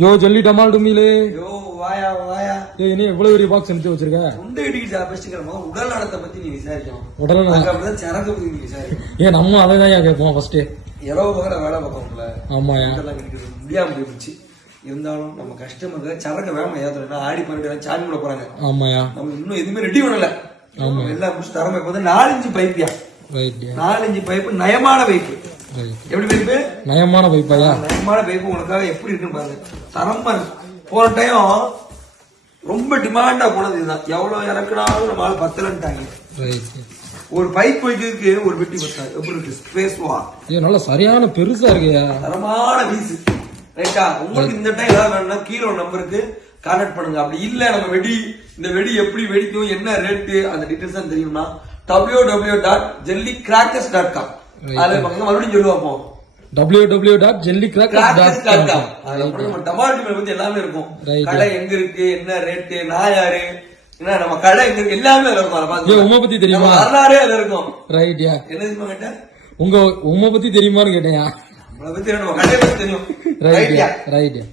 யோ ஜல்லி டமால் டுமிலே யோ வாயா வாயா. என்ன எவ்வளவு பெரிய பாக்ஸ் அனுப்பிச்சு வச்சிருக்க? உண்டை இடிக்கிட்டு பேசிக்கிறோமா? உடல் நலத்தை பத்தி நீ விசாரிக்கணும். உடல் நலம் அப்படிதான் சரக்கு பத்தி நீ விசாரிக்கணும். ஏன் நம்ம அதை தான் கேட்போம் ஃபர்ஸ்ட். இரவு பகல வேலை பார்க்கணும்ல. ஆமாயா, முடியாம போயிடுச்சு. இருந்தாலும் நம்ம கஸ்டமருக்கு சரக்கு வேலை ஏத்தலாம். ஆடி பண்ணிட்டு சாமி கூட போறாங்க. ஆமாயா, நம்ம இன்னும் எதுவுமே ரெடி பண்ணல. ஆமா, எல்லாம் முடிச்சு தரமே போது 4 இன்ச் பைப்பியா. 4 இன்ச் பைப்பு, நயமான பைப்பு. எப்படி பைப்பு? நயமான பைப்பாயா? நயமான பைப்பு உனக்காக எப்படி இருக்குன்னு பாருங்க. தரமா இருக்கு. போன டைம் ரொம்ப டிமாண்டா போனது இதுதான். எவ்வளவு இறக்குனாலும் நம்ம ஆள் 10லன்ட்டாங்க. ஒரு பைப் வைக்கிறதுக்கு ஒரு பெட்டி பத்தாது. எப்படி இருக்கு ஸ்பேஸ் வா? நல்ல சரியான பெருசா இருக்கு. தரமான வீசு. ரைட்டா? உங்களுக்கு இந்த டைம் ஏதாவது வேணும்னா கீழே ஒரு நம்பருக்கு கான்டாக்ட் பண்ணுங்க. அப்படி இல்ல நம்ம இந்த வெடி எப்படி வெடிக்கும், என்ன ரேட்டு, அந்த டீடைல்ஸ் தான் தெரியும்னா www.jellycrackers.com. அதுல மறுபடியும் சொல்லுவோம். www.jellycrackers.com. டமாட்டோ பத்தி எல்லாமே இருக்கும். கடை எங்க இருக்கு, என்ன ரேட்டு, நான் யாரு, என்ன நம்ம கடை எங்க இருக்கு, எல்லாமே அதுல இருக்கும். உமா பத்தி தெரியுமா? வரலாறே அதுல இருக்கும். ரைட்யா. என்ன தெரியுமா கேட்டேன்? உங்க உமா பத்தி தெரியுமான்னு கேட்டேன். நம்மளை பத்தி நம்ம கடையை பத்தி தெரியும். ரைட்யா.